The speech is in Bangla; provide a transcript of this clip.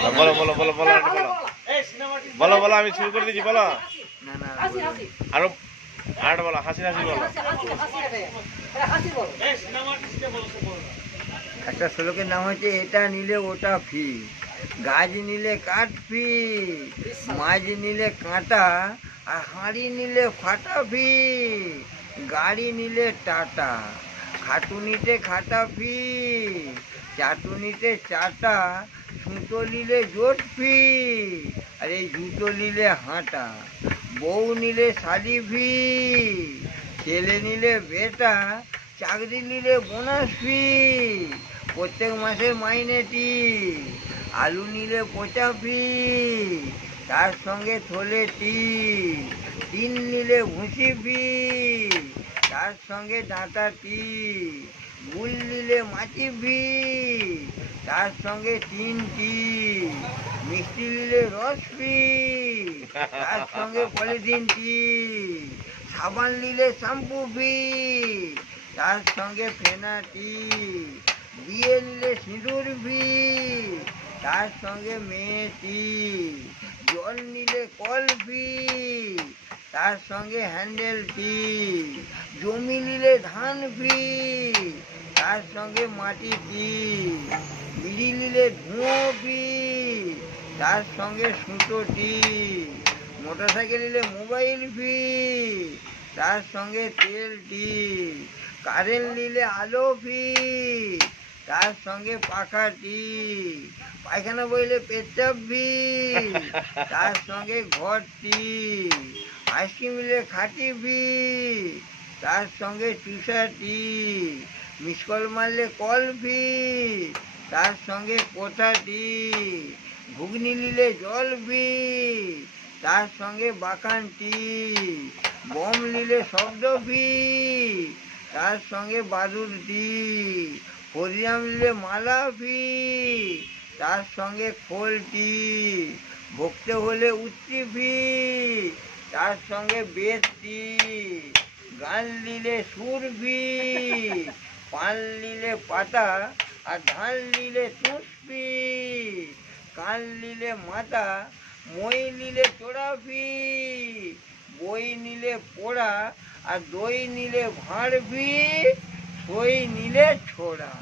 বলো বলো বলো বলো বলো বলো বলো আমি শুরু করে দিচ্ছি বলো আরো আর বলো হাসি হাসি বলো একটা শ্লোকের নাম হচ্ছে এটা নিলে ওটা ফ্রি, গাছ নিলে কাঠ ফ্রি, মাছ নিলে কাঁটা, আর হাঁড়ি নিলে ফাটা ফ্রি, গাড়ি নিলে টাটা, খাটুনিতে খাটা ফ্রি, চাটুনিতে চাটা, সুতো নিলে জোট ফ্রি, আর এই জুতো নিলে হাঁটা, বউ নিলে শাড়ি ফ্রি, ছেলে নিলে বেটা, চাকরি নিলে বোনাস ফ্রি, প্রত্যেক মাসের মাইনেটি, আলু নিলে পচা ফ্রি, তার সঙ্গে থলে টিন নিলে ভুসি ফ্রি, তার সঙ্গে ডাঁটাটি, গুল নিলে মাছি ফ্রি, তার সঙ্গে তিনটি, মিষ্টি নিলে রস ফ্রি, তার সঙ্গে পলিথিনটি, সাবান নিলে শ্যাম্পু ফ্রি, তার সঙ্গে ফেনাটি, বিয়ে নিলে সিঁদুর ফ্রি, তার সঙ্গে মেয়েটি, জল নিলে কল ফ্রি, তার সঙ্গে হ্যান্ডেলটি, জমি নিলে ধান ফ্রি, তার সঙ্গে মাটিটি, বিড়ি নিলে ধুঁয়ো ফ্রি, তার সঙ্গে সুতোটি, মোটরসাইকেল নিলে মোবাইল ফ্রি, তার সঙ্গে তেলটি, কারেন্ট নিলে আলো ফ্রি, তার সঙ্গে পাখাটি, পায়খানা বইলে পেচ্ছাপ ফ্রি, তার সঙ্গে ঘরটি, আইসক্রিম নিলে খাটি ফ্রি, তার সঙ্গে চুষাটি, মিসকল মারলে কল ফ্রি, তার সঙ্গে কোঠাটি, ঘুগনি নিলে জল ফ্রি, তার সঙ্গে বাকানটি, বম নিলে শব্দ ফ্রি, তার সঙ্গে বাদুরটি, হরিনাম নিলে মালা ফ্রি, তার সঙ্গে খোলটি, ভক্তে হলে উচ্চি ফ্রি, তার সঙ্গে বেদটি, গান নিলে সুর ফ্রি, পান নিলে পাতা, আর ধান নিলে তুষ ফ্রি, কান নিলে মাথা, মই নিলে চোরা ফ্রি, বই নিলে পোড়া, আর দই নিলে ভাঁড় ফ্রি, সই নিলে ছোড়া।